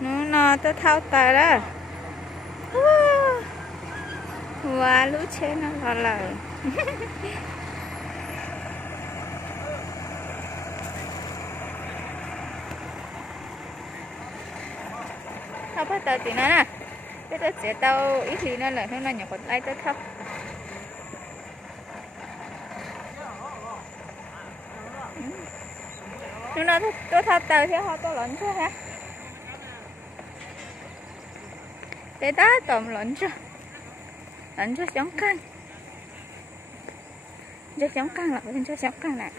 nó tôi thao tờ đó. Wow, lũ trẻ nó lo lời. Thao bắt tờ thì nó nè. Cái tớ sẽ tao ít thì nó là nó nhỏ còn lại tớ thao. Nó tôi thao tờ theo họ tôi lẫn chưa hả? Để đó tôm lẫn chưa? Lẫn chưa giống căng. Cho giống căng là bên cho giống căng nè.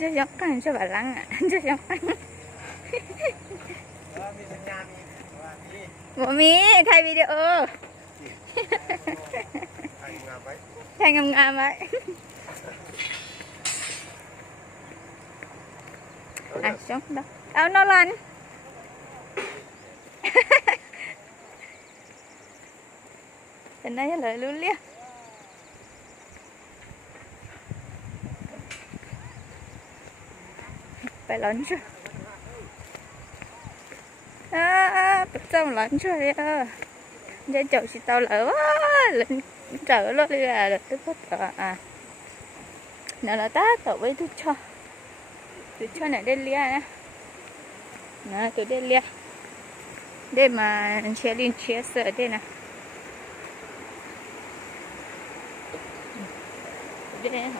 Cho giống căng cho bà lăng ạ. Cho giống căng. Bộ mì thay video. Thay ngầm ngầm vậy. À xuống đó. Đâu nó lên. Tình đây lời luôn liếc. Phải lớn chưa? Bắt đầu lớn rồi à. Giờ chậu chỉ tao lỡ lên trở luôn đi là tức hết rồi à. Nào là ta tao với tôi cho này đây lia nè. Nè tôi đây lia. Đây mà chia lên chia sẻ đây nè. Đây nè.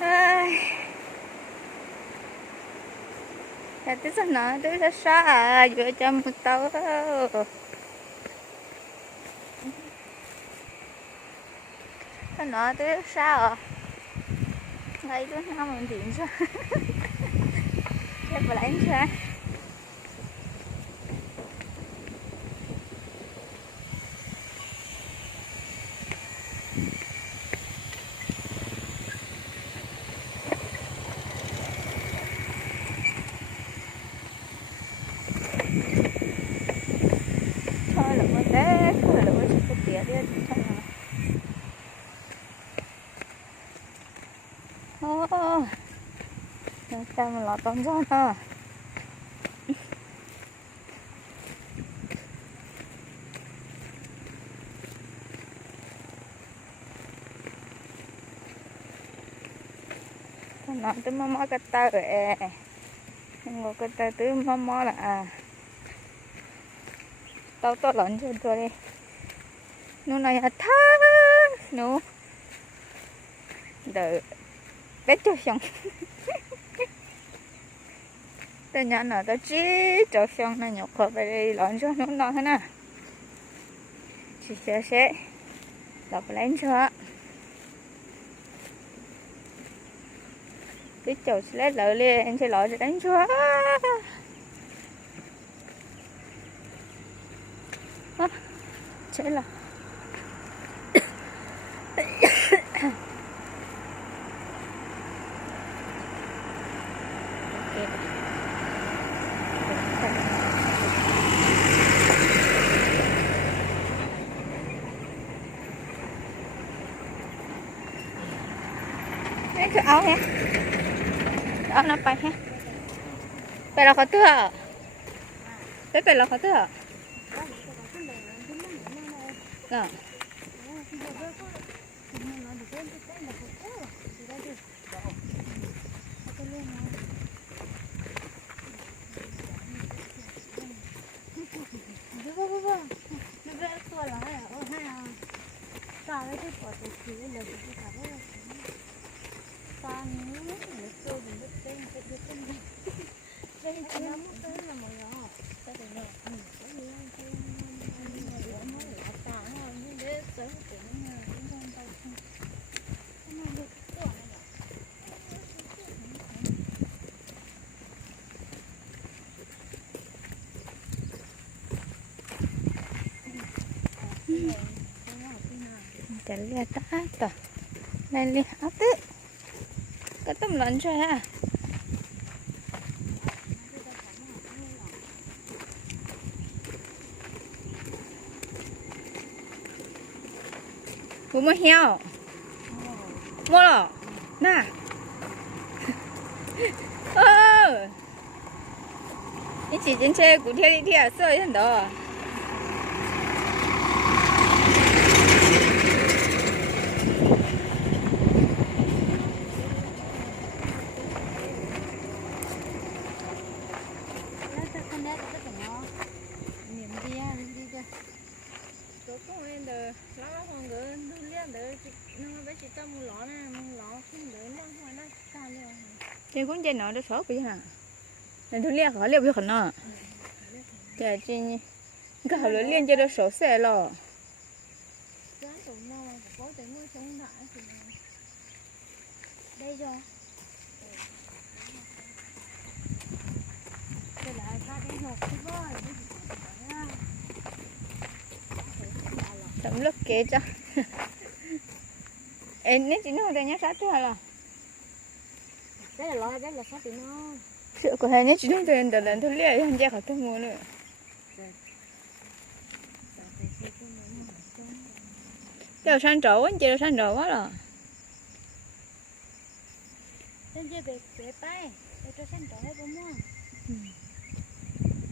Đây. Tới sao nó tới sao xa à vừa cho một tàu sao nó tới sao à đây tôi không mình điện sao chắc phải lấy sao sao mà lọt tóm gió ha nó tới mò cái tơ rồi ngồi cái tơ tới mò là tao to lớn cho tôi đi nó này là thơm nó đợi bé cho xong tao nhận là tao chỉ cho xong là nhọc khó phải đi lớn cho nó thế nào chỉ sẽ đọc lên cho cái chỗ sẽ lấy lợi liền anh sẽ lợi cho đánh cho chết là cái áo ha áo nó bay ha bay là khó tưa bay là khó tưa nè chạy lia ta này lia áo tứ cái tấm lợn rồi ha bố mua heo mua rồi nè一起进去古天地铁坐一头。Chị cũng chơi nó được số cái hả? Nên tôi liếc họ liếc biết nó. Dạ chị cái họ liên chơi được số xe lo. Đây rồi. Đây là các cái hộp cái voi. Tấm lớp kế cho. Em nên chỉ nói đây nhá sát thôi là. Đây là sát thì nó. Sự của hai nhá chỉ nói đây là tôi liếc không chơi họ tôi mua nữa. Chơi san trổ anh chơi san trổ quá rồi. Nên chơi về bay, để cho san trổ hết không mua.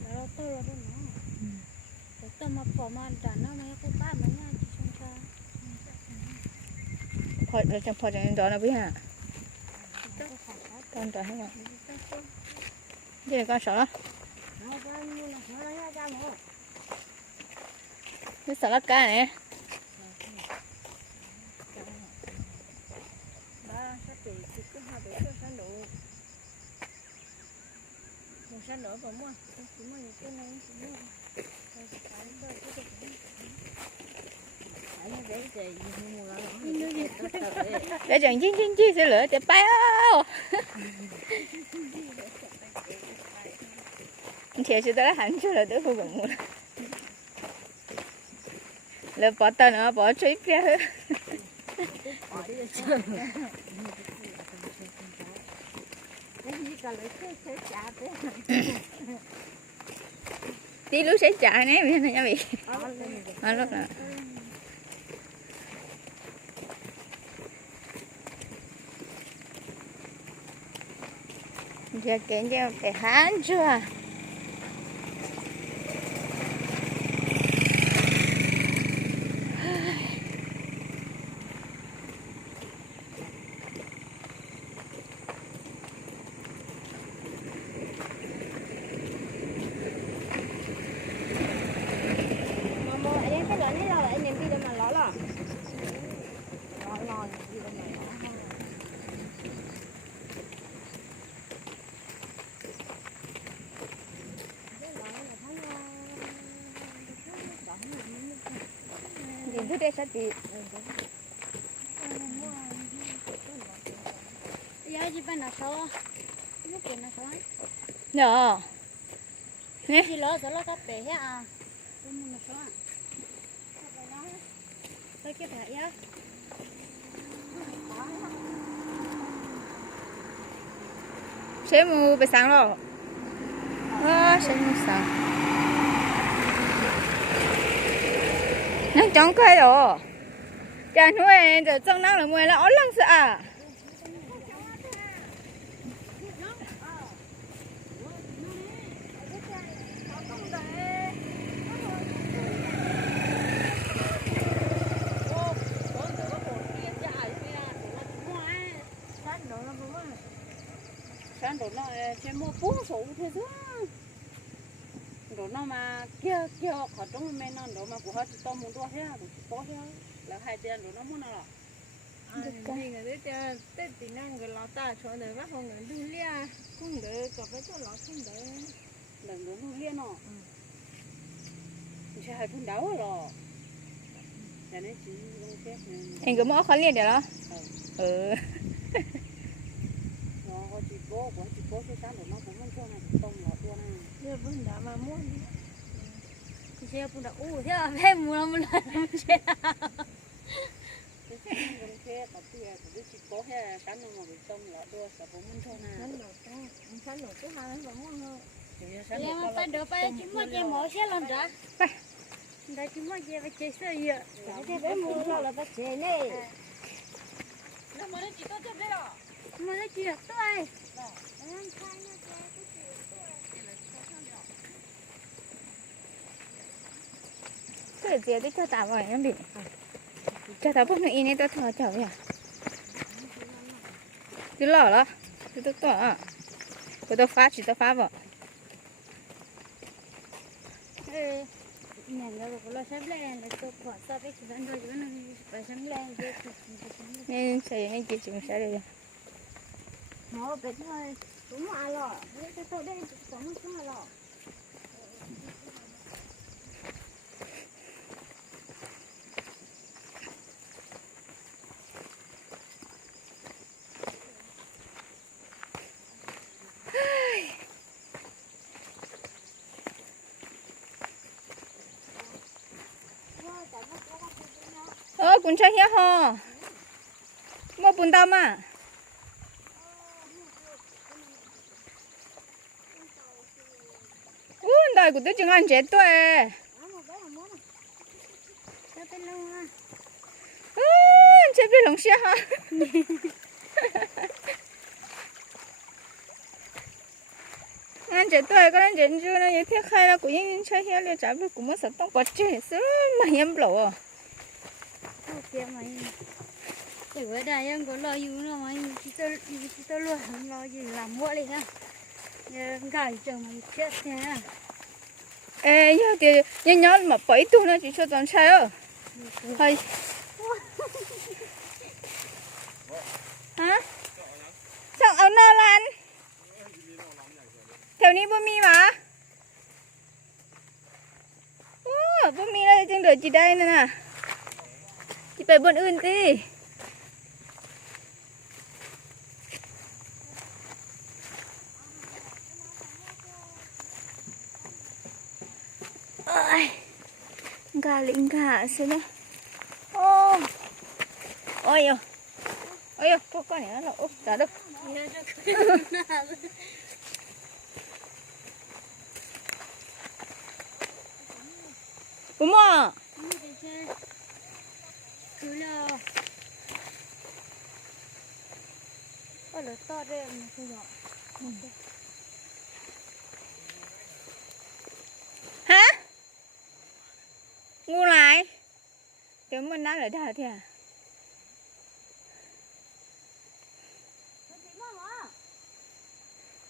Đó tôi là tôi nó. Để tôi mà bỏ mà trả nó mấy cái bát mà nha chỉ xong sao. Phật chẳng đó là biết hả? Con trò hết rồi. Đây là con sợ. Cái sợ lát cá này. San đổ vào mua, chỉ mua những cái này chỉ mua. Để chẳng chín sẽ lửa để bay ao. Thiệt sự đã hẳn cho là đỡ không bằng mua. Là bỏ tao nữa bỏ truy kia. Tí lúc sẽ chạy nè vì nó bị lúc nào giờ kiện cho phải hán chưa cứ để sát đi. Giờ chỉ phải là sao? Lúc kia là sao? Nhỏ. Nè. Chỉ lo rồi lo cái bể ha. Tôi muốn là sao? Tôi cái bể á. Sẽ mua bể sáng rồi. Sẽ mua sáng. Nó trống cây rồi. Chà nuôi rồi trong năng là mua là ớt lăng sợ à. Sáng đồ nó trên mua 4 số thế chứ. Đồ nó mà kia khỏi trong men nó đồ mà của họ to muốn đua thế đồ to thế là 2 tiền đồ nó muốn nào thì người ta tết tí năng người lão ta cho người bắt họ người đun lia cũng được có cái chỗ lão không được lần đồ đun lia nó sẽ hay thun đáo rồi cho nên chỉ không xếp Anh cứ mõ khó liền được đó. nó chỉ bố cái sáng đồ nó cũng không cho này tông lọ đua này giờ vẫn đã mà mua đi thì xe cũng đã thế là phải mua nó một lần xe thế tập thì chỉ có cái sáng nó mà bị tông lọ đua sẽ cũng không cho này sáng nổi cái hai nó vẫn mua hơn thì mà phải đỡ phải chỉ mua cái mỗi xe lần đó đây chỉ mới về về chơi sơi vậy cái bé mua lo là bắt chơi này nó mới chỉ có chút đấy rồi mà nó chỉ là tôi cái gì đấy cho tao vào em bị cho tao bốc này này tao thò chảo vậy cứ lỏ đó cứ tức tỏ à của tao phá chỉ tao phá vào nè nó có lo sắm lên là tôi bỏ sao biết chỉ vẫn rồi nó phải sắm lên nên xây nên chỉ chúng sẽ được nó bé thôi cũng mà lọ cái tôi đây cũng mà lọ cũng chơi hết ho mua bún tao mà đời của tôi chừng ăn chết tôi chết với lồng xe ha ăn chết tôi con ăn chết chưa nó như thế khai là cũng những chơi hết liền trả với cũng mất sạch tông bật chết sớm mà em lộ kia mày để bữa đây em có lo yêu nó mày chỉ tôi luôn không lo gì làm mua đi ha gài chồng mày chết nha ê nhớ thì nhớ mà bảy tuổi nó chỉ cho toàn sai ơ hay hả sao ở nào lan theo ní bố mi mà bố mi đây chân đợi chị đây nè nè chị phải buồn ươn đi gà lĩnh gà xem đây ôi ôi có con này nó úp trả được đúng không cứ lo có lửa to đây mà không rõ hả ngu lại kiểu mình đã ở đây thì à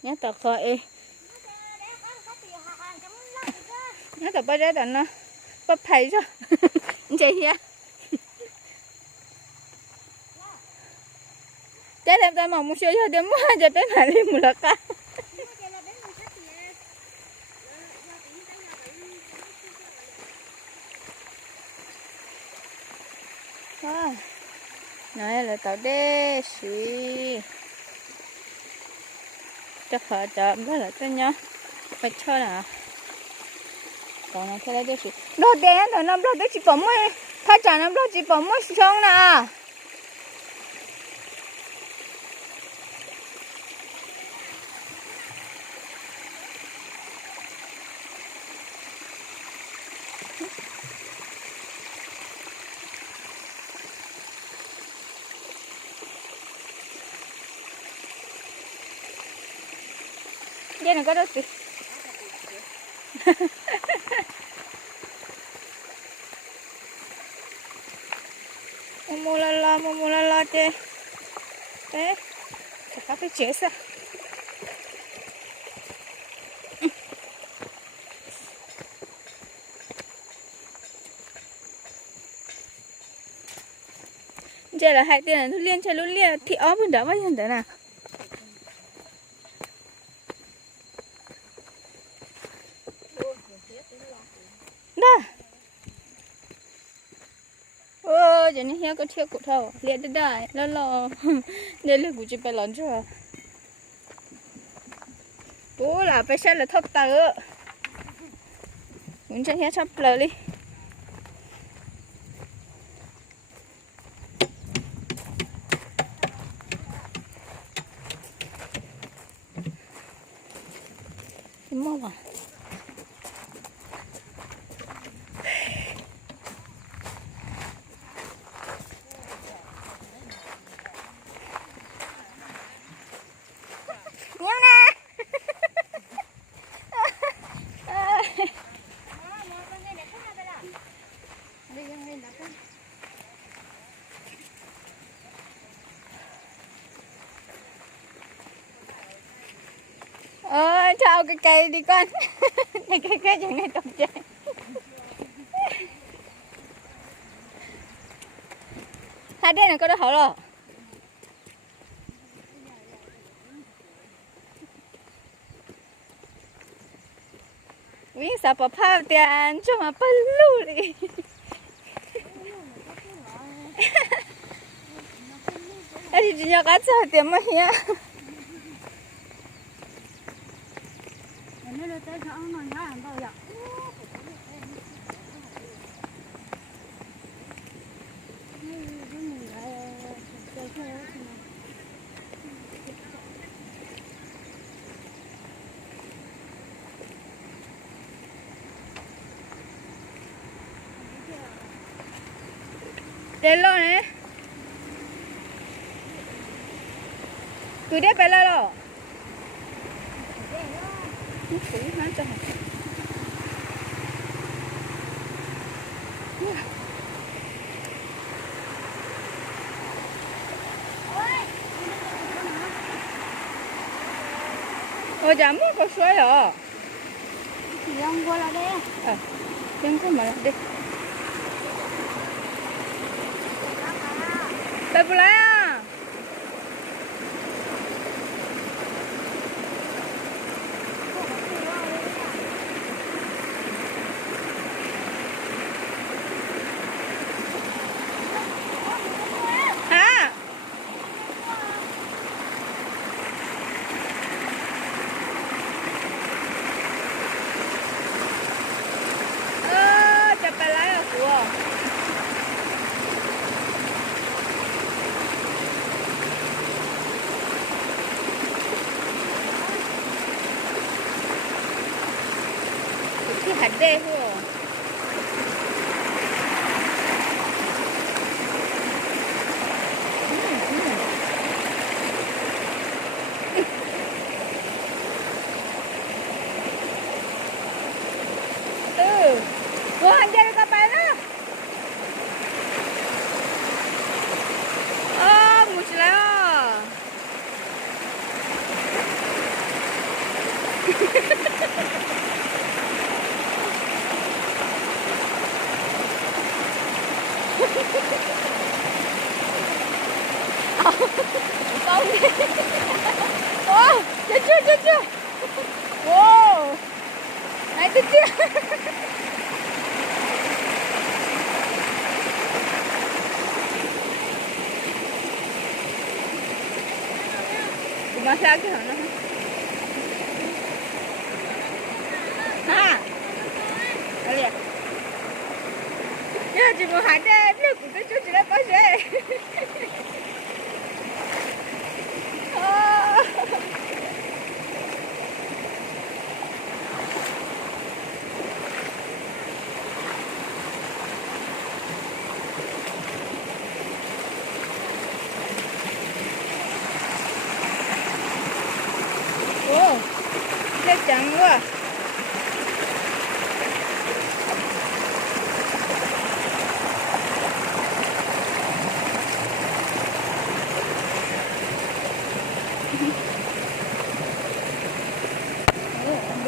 nhớ tao coi nhớ tao bây giờ tao nó bắt phải cho chị nha chết em tao mong một số cho đến mua cho đến mà đi một lượt cả này là tao đê suy chắc phải chậm đó là cái nhá phải chơi nào còn nó thế đấy chứ đồ đen rồi năm đó chỉ có mỗi thay trả năm đó chỉ có mỗi xong nè đây này có đâu chị mua la la thế đấy chắc phải chết sao giờ là hai tiền liên chơi luôn liên thì ó bên đó bao nhiêu thế nào đó giờ này heo có thiêu cụ thầu liệt đến đây lo đây là cụ chỉ phải lớn chưa bố là phải xem là thấp tờ muốn cho heo sắp lờ đi mua vào cho ao cái cây đi con. Cái chẳng nghe tông chơi. Hai đứa này có đã hổ rồi.วิ่งสับภาพเตียนช่วยมาปลุเลยไอ้ที่จริงก็จะเตียมมาเฮีย Nó tới chỗ nó nhá ăn đâu vậy? Đến rồi nè. Cứ đếp bé lên rồi. Ôi chả mất có suối rồi. Thì ông qua là đây. Đừng có mà đi. Đây bù lại à. Hả? Chụp bài lái ở của. Cái hạt đê thôi. Wah, anjir ka pala. Oh, musla. Không đi. Wow, chưa. Wow. Này tôi chưa. Masak ke sana? Ha? Boleh. Ya, cuma ada dia kita cuci lepas je. Chắc chắn quá.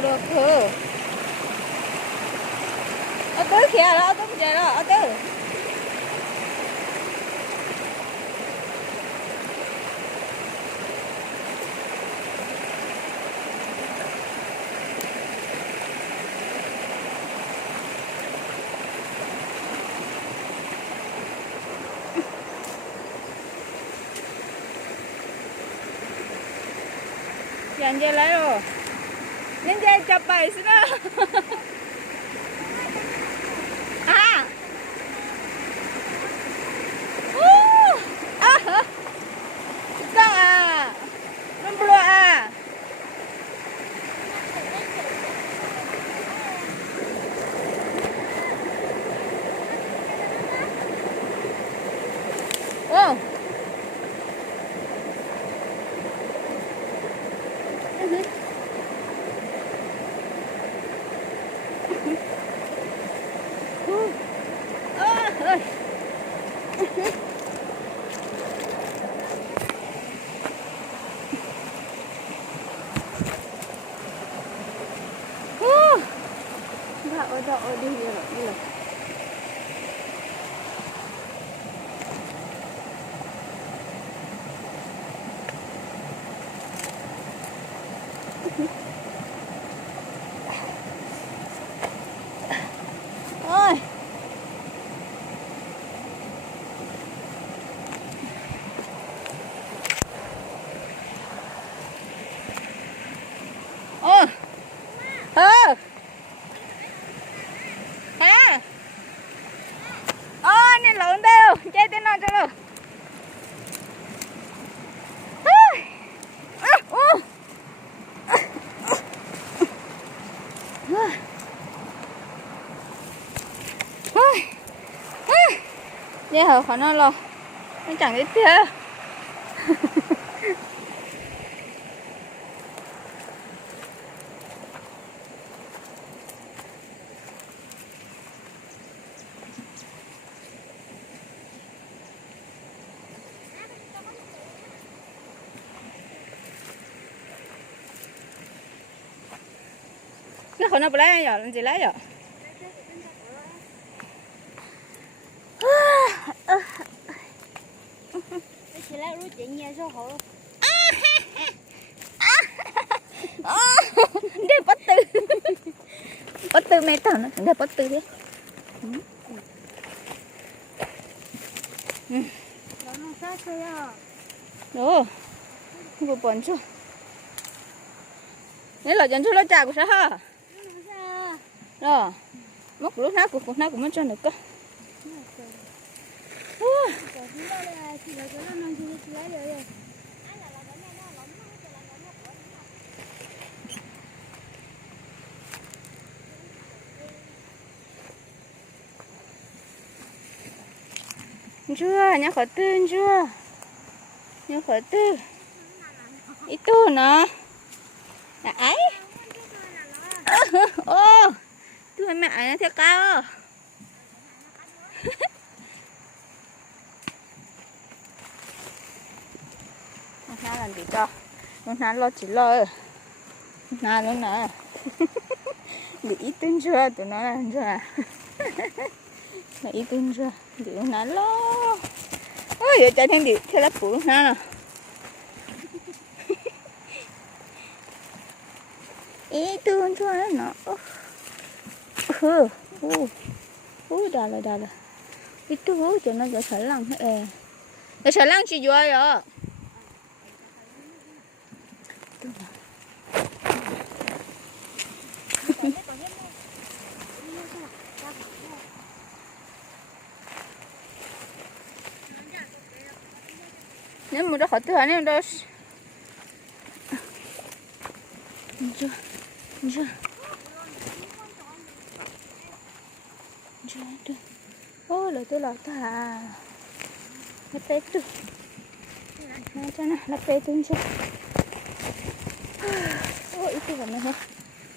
Được rồi. Ở tới kìa đó, ở tới kìa đó, ở tới. Jangan jalan lo. Nên dây chụp bài xin đó. À. Hả? Sao à? Nó bùa à? Wow. ở đâu đi rồi đi rồi. Ôi. Ôi. Hả? Nên lộn đâu, chơi tên nào cho rồi. Vậy hả khỏi nó lo. Nó chẳng biết thế. Cái khỏi nó lấy rồi, làm gì lấy rồi. Chị lấy rút chị nghe số hộ. Để bắt tư. Bắt tư mẹ tao nó, để bắt tư đi. Nó sát rồi à. Đó. Vô bẩn chưa? Nếu là chân chú nó chả của sao hả? Đó. Mất lúc nào cũng mất cho được cơ. Chưa, nhá khỏi tư chưa? Nhá khỏi tư. Ít tu nữa. Là ấy. Ô. Tu mẹ nó theo cao. Nó làm gì cho? Nó lo chỉ lo. Nó nè. Bị ít tin chưa? Tụi nó làm chưa? Là ít tin chưa? Tụi nó lo. Ôi, giờ chạy thêm đi theo lớp phụ nó nè. Ý tương cho nó. Đà là. Ít tương cho nó giờ sợi lăng hết. Giờ sợi lăng chỉ vừa rồi. Nếu mà nó khỏi tư hả nên đó. Chưa. Ô là tôi lọt ta. Nó tết tu. Nó cho nó là tết tu chưa. Ô ít tu còn nữa hả?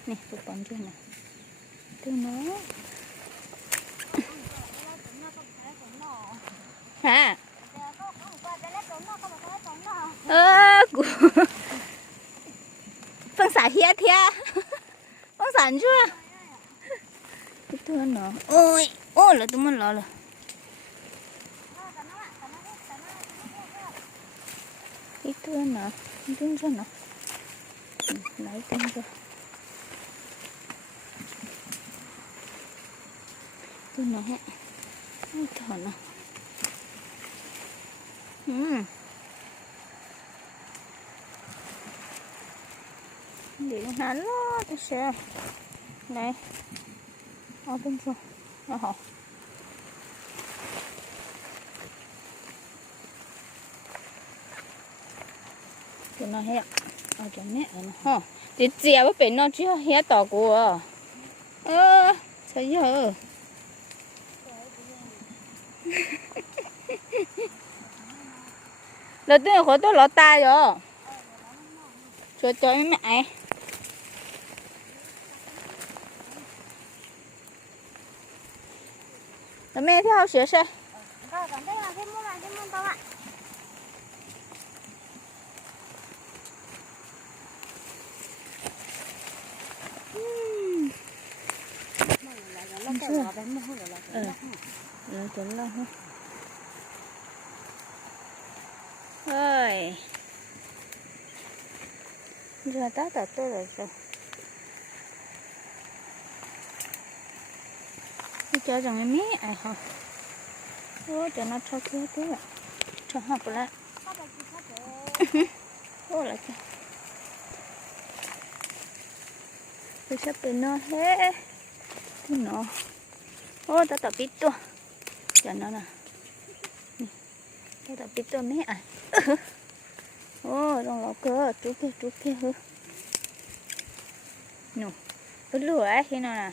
Nè, tôi còn chưa nè. Tôi nó. Hả? Phân xả hiết thia. Phân xả chưa? Cái tôi nó. Ôi là tôi muốn lo rồi. Cái tôi nó. Tôi cho nó. Lấy tên cho. Tôi nó hết. Ôi thở nó. Để nó lo tôi sẽ. Này. Ở bên trong. Nó hả? Tụi nó hết. Ở chỗ mẹ nó hả? Thì chè với bên nó chưa hết tỏ của. Sao giờ? Là tôi khỏi tôi lọt tay rồi. Cho mẹ. Là mẹ theo sửa xe. nó cái là bé mua rồi là cái chuẩn lo ha ơi giờ ta tập tôi rồi sao cho rằng em mía ai hả ô cho nó cho kia thế ạ cho học lại ô lại kìa tôi sắp tới nó hết thế nó ô ta tập ít tua cho nó nè ta tập ít tua mía ai ô trong lò cơ chú kia hứ nè cứ lửa ấy khi nào nè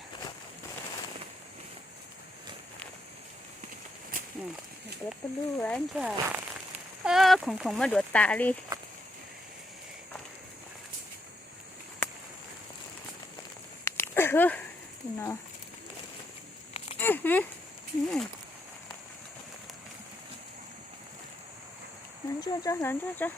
bớt cái lửa anh trời không mà đuổi tạ đi nó làm cho